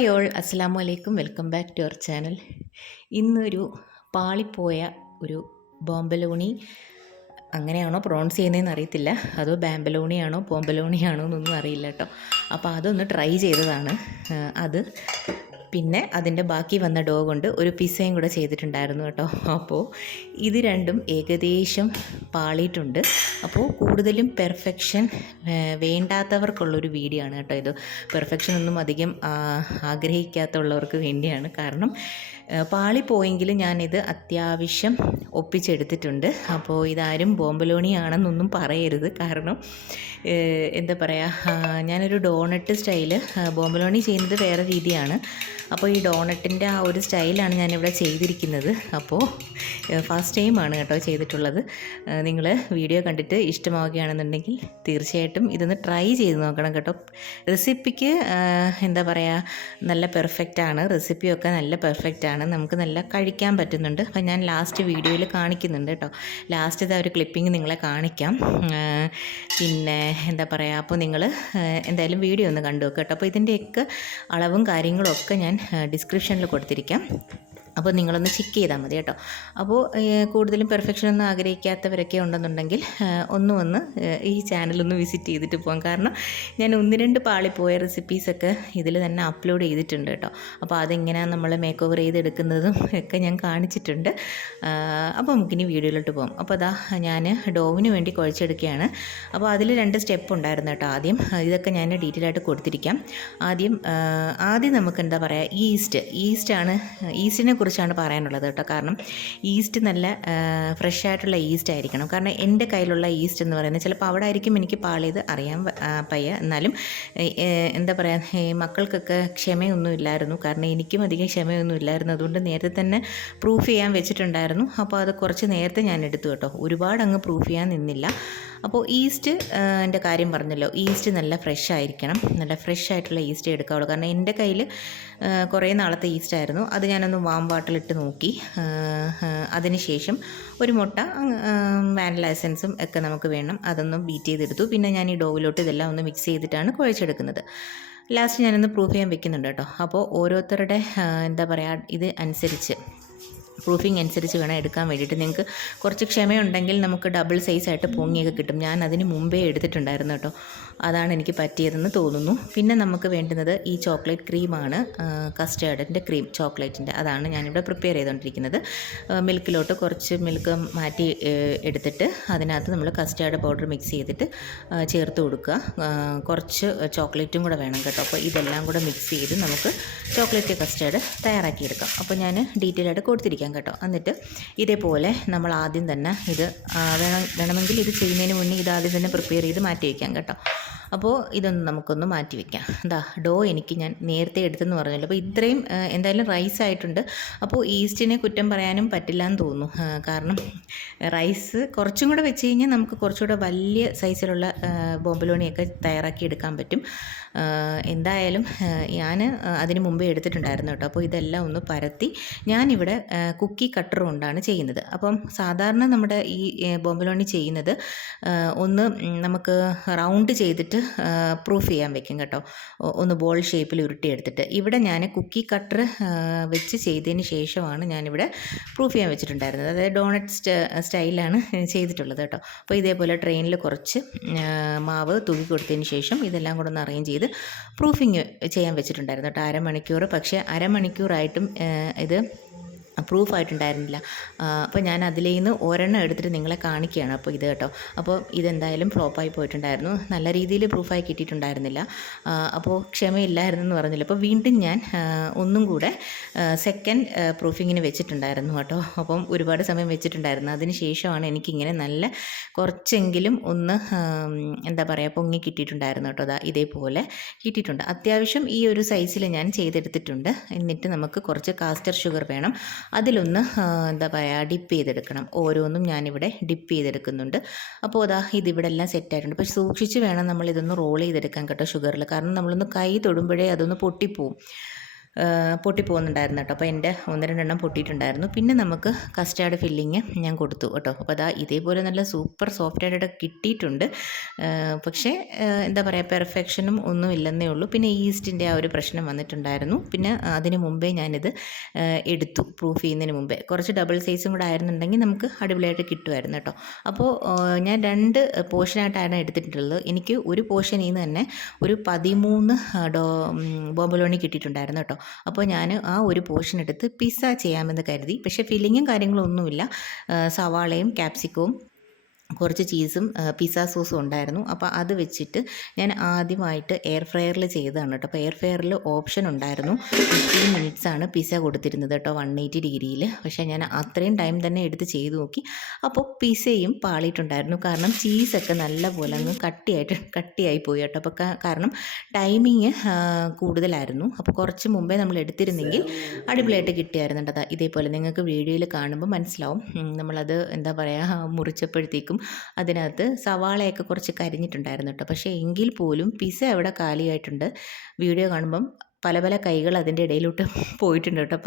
Hi all, അസ്സലാമു അലൈക്കും. Welcome back to our channel. ഇന്നൊരു പാളിപ്പോയ ഒരു ബോംബലോണി, അങ്ങനെയാണോ പ്രൊണൗൺസ് ചെയ്യുന്നതെന്ന് അറിയത്തില്ല, അതോ ബാംബലോണിയാണോ ബോംബലോണിയാണോ എന്നൊന്നും അറിയില്ല കേട്ടോ. അപ്പോൾ അതൊന്ന് ട്രൈ ചെയ്തതാണ്. അത് പിന്നെ അതിൻ്റെ ബാക്കി വന്ന ഡോ കൊണ്ട് ഒരു പിസ്സയും കൂടെ ചെയ്തിട്ടുണ്ടായിരുന്നു കേട്ടോ. അപ്പോൾ ഇത് രണ്ടും ഏകദേശം പാളിയിട്ടുണ്ട്. അപ്പോൾ കൂടുതലും പെർഫെക്ഷൻ വേണ്ടാത്തവർക്കുള്ളൊരു വീഡിയോ ആണ് കേട്ടോ ഇത്. പെർഫെക്ഷൻ ഒന്നും അധികം ആഗ്രഹിക്കാത്തുള്ളവർക്ക് വേണ്ടിയാണ്. കാരണം പാളിപ്പോയെങ്കിലും ഞാനിത് അത്യാവശ്യം ഒപ്പിച്ചെടുത്തിട്ടുണ്ട്. അപ്പോൾ ഇതാരും ബോംബലോണിയാണെന്നൊന്നും പറയരുത്. കാരണം എന്താ പറയുക, ഞാനൊരു ഡോണറ്റ് സ്റ്റൈല്, ബോംബലോണി ചെയ്യുന്നത് വേറെ രീതിയാണ്. അപ്പോൾ ഈ ഡോണറ്റിൻ്റെ ആ ഒരു സ്റ്റൈലാണ് ഞാനിവിടെ ചെയ്തിരിക്കുന്നത്. അപ്പോൾ ഫസ്റ്റ് ടൈമാണ് കേട്ടോ ചെയ്തിട്ടുള്ളത്. നിങ്ങൾ വീഡിയോ കണ്ടിട്ട് ഇഷ്ടമാവുകയാണെന്നുണ്ടെങ്കിൽ തീർച്ചയായിട്ടും ഇതൊന്ന് ട്രൈ ചെയ്ത് നോക്കണം കേട്ടോ. റെസിപ്പിക്ക് എന്താ പറയുക, നല്ല പെർഫെക്റ്റാണ്. റെസിപ്പിയൊക്കെ നല്ല പെർഫെക്റ്റാണ്, നമുക്ക് നല്ല കഴിക്കാൻ പറ്റുന്നുണ്ട്. അപ്പോൾ ഞാൻ ലാസ്റ്റ് വീഡിയോയിൽ കാണിക്കുന്നുണ്ട് കേട്ടോ. ലാസ്റ്റത്തെ ഒരു ക്ലിപ്പിംഗ് നിങ്ങളെ കാണിക്കാം. പിന്നെ എന്താ പറയുക, അപ്പോൾ നിങ്ങൾ എന്തായാലും വീഡിയോ ഒന്ന് കണ്ടു നോക്കുക കേട്ടോ. അപ്പോൾ ഇതിൻ്റെയൊക്കെ അളവും കാര്യങ്ങളും ഒക്കെ ഞാൻ ഡിസ്ക്രിപ്ഷനിൽ കൊടുത്തിരിക്കാം. അപ്പോൾ നിങ്ങളൊന്ന് ചെക്ക് ചെയ്താൽ മതി കേട്ടോ. അപ്പോൾ കൂടുതലും പെർഫെക്ഷനൊന്നും ആഗ്രഹിക്കാത്തവരൊക്കെ ഉണ്ടെന്നുണ്ടെങ്കിൽ ഒന്ന് ഈ ചാനലൊന്ന് വിസിറ്റ് ചെയ്തിട്ട് പോകാം. കാരണം ഞാൻ 1-2 പാളിപ്പോയ റെസിപ്പീസൊക്കെ ഇതിൽ തന്നെ അപ്ലോഡ് ചെയ്തിട്ടുണ്ട് കേട്ടോ. അപ്പോൾ അതെങ്ങനെയാണ് നമ്മൾ മേക്ക് ഓവർ ചെയ്തെടുക്കുന്നതും ഒക്കെ ഞാൻ കാണിച്ചിട്ടുണ്ട്. അപ്പോൾ നമുക്കിനി വീഡിയോയിലോട്ട് പോകാം. അപ്പോൾ അതാ ഞാൻ ഡോവിന് വേണ്ടി കുഴച്ചെടുക്കുകയാണ്. അപ്പോൾ അതിൽ 2 സ്റ്റെപ്പ് ഉണ്ടായിരുന്നു കേട്ടോ. ആദ്യം ഇതൊക്കെ ഞാൻ ഡീറ്റെയിൽ ആയിട്ട് കൊടുത്തിരിക്കാം. ആദ്യം നമുക്ക് എന്താ പറയുക, ഈസ്റ്റിനെ കുറിച്ചാണ് പറയാനുള്ളത് കേട്ടോ. കാരണം ഈസ്റ്റ് നല്ല ഫ്രഷ് ആയിട്ടുള്ള ഈസ്റ്റ് ആയിരിക്കണം. കാരണം എൻ്റെ കയ്യിലുള്ള ഈസ്റ്റ് എന്ന് പറയുന്നത് ചിലപ്പോൾ അവിടെ ആയിരിക്കും എനിക്ക് പാളിയത്, അറിയാൻ പയ്യ. എന്നാലും എന്താ പറയുക, മക്കൾക്കൊക്കെ ക്ഷമയൊന്നും ഇല്ലായിരുന്നു. കാരണം എനിക്കും അധികം ക്ഷമയൊന്നും ഇല്ലായിരുന്നു. അതുകൊണ്ട് നേരത്തെ തന്നെ പ്രൂഫ് ചെയ്യാൻ വെച്ചിട്ടുണ്ടായിരുന്നു. അപ്പോൾ അത് കുറച്ച് നേരത്തെ ഞാൻ എടുത്തു കേട്ടോ. ഒരുപാട് അങ്ങ് പ്രൂഫ് ചെയ്യാൻ നിന്നില്ല. അപ്പോൾ എൻ്റെ കാര്യം പറഞ്ഞല്ലോ, ഈസ്റ്റ് നല്ല ഫ്രഷ് ആയിരിക്കണം. നല്ല ഫ്രഷ് ആയിട്ടുള്ള ഈസ്റ്റ് എടുക്കാവുള്ളൂ. കാരണം എൻ്റെ കയ്യിൽ കുറേ നാളത്തെ ഈസ്റ്റ് ആയിരുന്നു. അത് ഞാനൊന്ന് വാം വാട്ടറിലിട്ട് നോക്കി. അതിനുശേഷം ഒരു മുട്ട, വാനില എസൻസും ഒക്കെ നമുക്ക് വേണം, അതൊന്ന് ബീറ്റ് ചെയ്തെടുത്തു. പിന്നെ ഞാൻ ഈ ഡോവിലോട്ട് ഇതെല്ലാം ഒന്ന് മിക്സ് ചെയ്തിട്ടാണ് കുഴച്ചെടുക്കുന്നത്. ലാസ്റ്റ് ഞാനൊന്ന് പ്രൂഫ് ചെയ്യാൻ വെക്കുന്നുണ്ട് കേട്ടോ. അപ്പോൾ ഓരോരുത്തരുടെ എന്താ പറയുക, ഇത് അനുസരിച്ച് പ്രൂഫിങ് അനുസരിച്ച് വേണം എടുക്കാൻ വേണ്ടിയിട്ട്. നിങ്ങൾക്ക് കുറച്ച് ക്ഷമയുണ്ടെങ്കിൽ നമുക്ക് ഡബിൾ സൈസായിട്ട് പൊങ്ങിയൊക്കെ കിട്ടും. ഞാൻ അതിന് മുമ്പേ എടുത്തിട്ടുണ്ടായിരുന്നു കേട്ടോ. അതാണ് എനിക്ക് പറ്റിയതെന്ന് തോന്നുന്നു. പിന്നെ നമുക്ക് വേണ്ടുന്നത് ഈ ചോക്ലേറ്റ് ക്രീമാണ്, കസ്റ്റേർഡിൻ്റെ ക്രീം, ചോക്ലേറ്റിൻ്റെ. അതാണ് ഞാനിവിടെ പ്രിപ്പയർ ചെയ്തുകൊണ്ടിരിക്കുന്നത്. മിൽക്കിലോട്ട് കുറച്ച് മിൽക്ക് മാറ്റി എടുത്തിട്ട് അതിനകത്ത് നമ്മൾ കസ്റ്റേർഡ് പൗഡർ മിക്സ് ചെയ്തിട്ട് ചേർത്ത് കൊടുക്കുക. കുറച്ച് ചോക്ലേറ്റും കൂടെ വേണം കേട്ടോ. അപ്പോൾ ഇതെല്ലാം കൂടെ മിക്സ് ചെയ്ത് നമുക്ക് ചോക്ലേറ്റ് കസ്റ്റേർഡ് തയ്യാറാക്കിയെടുക്കാം. അപ്പോൾ ഞാൻ ഡീറ്റെയിൽ ആയിട്ട് കൊടുത്തിരിക്കാം കേട്ടോ. എന്നിട്ട് ഇതേപോലെ നമ്മൾ ആദ്യം തന്നെ ഇത് വേണമെങ്കിൽ ഇത് ചെയ്യുന്നതിന് മുന്നേ ഇത് ആദ്യം തന്നെ പ്രിപ്പയർ ചെയ്ത് മാറ്റി വയ്ക്കാം കേട്ടോ. അപ്പോൾ ഇതൊന്ന് നമുക്കൊന്ന് മാറ്റി വയ്ക്കാം. ഡോ എനിക്ക് ഞാൻ നേരത്തെ എടുത്തെന്ന് പറഞ്ഞല്ലോ. അപ്പോൾ ഇത്രയും എന്തായാലും റൈസ് ആയിട്ടുണ്ട്. അപ്പോൾ ഈസ്റ്റിനെ കുറ്റം പറയാനും പറ്റില്ല എന്ന് തോന്നുന്നു. കാരണം റൈസ് കുറച്ചും കൂടെ വെച്ച് കഴിഞ്ഞാൽ നമുക്ക് കുറച്ചുകൂടെ വലിയ സൈസിലുള്ള ബോംബലോണിയൊക്കെ തയ്യാറാക്കി എടുക്കാൻ പറ്റും. എന്തായാലും ഞാൻ അതിന് മുമ്പേ എടുത്തിട്ടുണ്ടായിരുന്നു കേട്ടോ. അപ്പോൾ ഇതെല്ലാം ഒന്ന് പരത്തി ഞാനിവിടെ കുക്കി കട്ടർ കൊണ്ടാണ് ചെയ്യുന്നത്. അപ്പം സാധാരണ നമ്മുടെ ഈ ബോംബലോണി ചെയ്യുന്നത് ഒന്ന് നമുക്ക് റൗണ്ട് ചെയ്തിട്ട് പ്രൂഫ് ചെയ്യാൻ വെക്കും കേട്ടോ. ഒന്ന് ബോൾ ഷേപ്പിൽ ഉരുട്ടിയെടുത്തിട്ട്. ഇവിടെ ഞാൻ കുക്കി കട്ടർ വെച്ച് ചെയ്തതിന് ശേഷമാണ് ഞാനിവിടെ പ്രൂഫ് ചെയ്യാൻ വെച്ചിട്ടുണ്ടായിരുന്നത്. അതായത് ഡോണറ്റ് സ്റ്റൈലാണ് ചെയ്തിട്ടുള്ളത് കേട്ടോ. അപ്പോൾ ഇതേപോലെ ട്രെയിനിൽ കുറച്ച് മാവ് തൂക്കി കൊടുത്തതിന് ശേഷം ഇതെല്ലാം കൂടെ ഒന്ന് അറേഞ്ച് ചെയ്ത് പ്രൂഫിങ് ചെയ്യാൻ വെച്ചിട്ടുണ്ടായിരുന്നു കേട്ടോ. അരമണിക്കൂർ. പക്ഷേ അരമണിക്കൂറായിട്ടും ഇത് പ്രൂഫായിട്ടുണ്ടായിരുന്നില്ല. അപ്പോൾ ഞാൻ അതിൽ നിന്ന് ഒരെണ്ണം എടുത്തിട്ട് നിങ്ങളെ കാണിക്കുകയാണ്. അപ്പോൾ ഇത് കേട്ടോ. അപ്പോൾ ഇതെന്തായാലും ഫ്ലോപ്പായി പോയിട്ടുണ്ടായിരുന്നു. നല്ല രീതിയിൽ പ്രൂഫായി കിട്ടിയിട്ടുണ്ടായിരുന്നില്ല. അപ്പോൾ ക്ഷമയില്ലായിരുന്നു എന്ന് പറഞ്ഞില്ല. അപ്പോൾ വീണ്ടും ഞാൻ ഒന്നും കൂടെ സെക്കൻഡ് പ്രൂഫിങ്ങിന് വെച്ചിട്ടുണ്ടായിരുന്നു കേട്ടോ. അപ്പം ഒരുപാട് സമയം വെച്ചിട്ടുണ്ടായിരുന്നു. അതിന് ശേഷമാണ് എനിക്കിങ്ങനെ നല്ല കുറച്ചെങ്കിലും ഒന്ന് എന്താ പറയുക പൊങ്ങി കിട്ടിയിട്ടുണ്ടായിരുന്നു കേട്ടോ. ഇതേപോലെ കിട്ടിയിട്ടുണ്ട്. അത്യാവശ്യം ഈ ഒരു സൈസിൽ ഞാൻ ചെയ്തെടുത്തിട്ടുണ്ട്. എന്നിട്ട് നമുക്ക് കുറച്ച് കാസ്റ്റർ ഷുഗർ വേണം. അതിലൊന്ന് എന്താ പറയുക ഡിപ്പ് ചെയ്തെടുക്കണം. ഓരോന്നും ഞാനിവിടെ ഡിപ്പ് ചെയ്തെടുക്കുന്നുണ്ട്. അപ്പോൾ ഇതിവിടെ എല്ലാം സെറ്റായിട്ടുണ്ട്. പക്ഷെ സൂക്ഷിച്ച് വേണം നമ്മളിതൊന്ന് റോൾ ചെയ്തെടുക്കാൻ കേട്ടോ ഷുഗറിൽ. കാരണം നമ്മളൊന്ന് കൈ തൊടുമ്പോഴേ അതൊന്ന് പൊട്ടിപ്പോവും. പൊട്ടിപ്പോകുന്നുണ്ടായിരുന്നു കേട്ടോ. അപ്പോൾ എൻ്റെ 1-2 പൊട്ടിയിട്ടുണ്ടായിരുന്നു. പിന്നെ നമുക്ക് കസ്റ്റാർഡ് ഫില്ലിങ് ഞാൻ കൊടുത്തു കേട്ടോ. അപ്പോൾ അതാ ഇതേപോലെ നല്ല സൂപ്പർ സോഫ്റ്റായിട്ട് കിട്ടിയിട്ടുണ്ട്. പക്ഷേ എന്താ പറയുക, പെർഫെക്ഷനും ഒന്നും ഇല്ലെന്നേ ഉള്ളൂ. പിന്നെ ഈസ്റ്റിൻ്റെ ആ ഒരു പ്രശ്നം വന്നിട്ടുണ്ടായിരുന്നു. പിന്നെ അതിന് മുമ്പേ ഞാനിത് എടുത്തു, പ്രൂഫ് ചെയ്യുന്നതിന് മുമ്പേ. കുറച്ച് ഡബിൾ സൈസും കൂടെ ആയിരുന്നുണ്ടെങ്കിൽ നമുക്ക് അടിപൊളിയായിട്ട് കിട്ടുമായിരുന്നു കേട്ടോ. അപ്പോൾ ഞാൻ 2 പോർഷനായിട്ടാണ് എടുത്തിട്ടുള്ളത്. എനിക്ക് ഒരു പോർഷനിൽ നിന്ന് തന്നെ ഒരു 13 ബോംബലോണി കിട്ടിയിട്ടുണ്ടായിരുന്നു കേട്ടോ. അപ്പോൾ ഞാൻ ആ ഒരു പോർഷൻ എടുത്ത് പിസ്സ ചെയ്യാമെന്ന് കരുതി. പക്ഷേ ഫില്ലിങ്ങും കാര്യങ്ങളൊന്നുമില്ല. സവാളയും ക്യാപ്സിക്കവും കുറച്ച് ചീസും പിസ്സ സോസും ഉണ്ടായിരുന്നു. അപ്പോൾ അത് വെച്ചിട്ട് ഞാൻ ആദ്യമായിട്ട് എയർ ഫ്രയറിൽ ചെയ്തതാണ് കേട്ടോ. അപ്പോൾ എയർ ഫ്രയറിൽ ഓപ്ഷൻ ഉണ്ടായിരുന്നു, 15 മിനിറ്റ്സാണ് പിസ്സ കൊടുത്തിരുന്നത് കേട്ടോ, 180 ഡിഗ്രിയിൽ. പക്ഷേ ഞാൻ അത്രയും ടൈം തന്നെ എടുത്ത് ചെയ്ത് നോക്കി. അപ്പോൾ പിസ്സയും പാളിയിട്ടുണ്ടായിരുന്നു. കാരണം ചീസൊക്കെ നല്ലപോലെ അങ്ങ് കട്ടിയായി പോയി കേട്ടോ. അപ്പോൾ കാരണം ടൈമിങ് കൂടുതലായിരുന്നു. അപ്പോൾ കുറച്ച് മുമ്പേ നമ്മൾ എടുത്തിരുന്നെങ്കിൽ അടിപൊളിയായിട്ട് കിട്ടിയായിരുന്നു കേട്ടോ. ഇതേപോലെ നിങ്ങൾക്ക് വീഡിയോയിൽ കാണുമ്പോൾ മനസ്സിലാവും. നമ്മളത് എന്താ പറയുക, മുറിച്ചപ്പോഴത്തേക്കും അതിനകത്ത് സവാളയൊക്കെ കുറച്ച് കരിഞ്ഞിട്ടുണ്ടായിരുന്നു കേട്ടോ. പക്ഷേ എങ്കിൽ പോലും പിസ്സ അവിടെ കാലിയായിട്ടുണ്ട്. വീഡിയോ കാണുമ്പം പല കൈകൾ അതിൻ്റെ ഇടയിലോട്ട് പോയിട്ടുണ്ട് കേട്ടോ.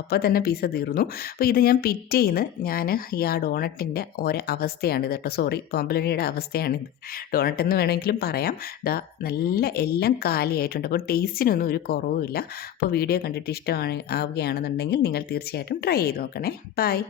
അപ്പോൾ തന്നെ പിസ്സ തീർന്നു. അപ്പോൾ ഇത് ഞാൻ പിറ്റേന്ന് ഈ ആ ഡോണറ്റിൻ്റെ അവസ്ഥയാണിത് കേട്ടോ. സോറി, ബോംബലോണിയുടെ അവസ്ഥയാണിത്. ഡോണറ്റ് എന്ന് വേണമെങ്കിലും പറയാം. നല്ല എല്ലാം കാലിയായിട്ടുണ്ട്. അപ്പോൾ ടേസ്റ്റിനൊന്നും ഒരു കുറവുമില്ല. അപ്പോൾ വീഡിയോ കണ്ടിട്ട് ആവുകയാണെന്നുണ്ടെങ്കിൽ നിങ്ങൾ തീർച്ചയായിട്ടും ട്രൈ ചെയ്ത് നോക്കണേ. ബൈ.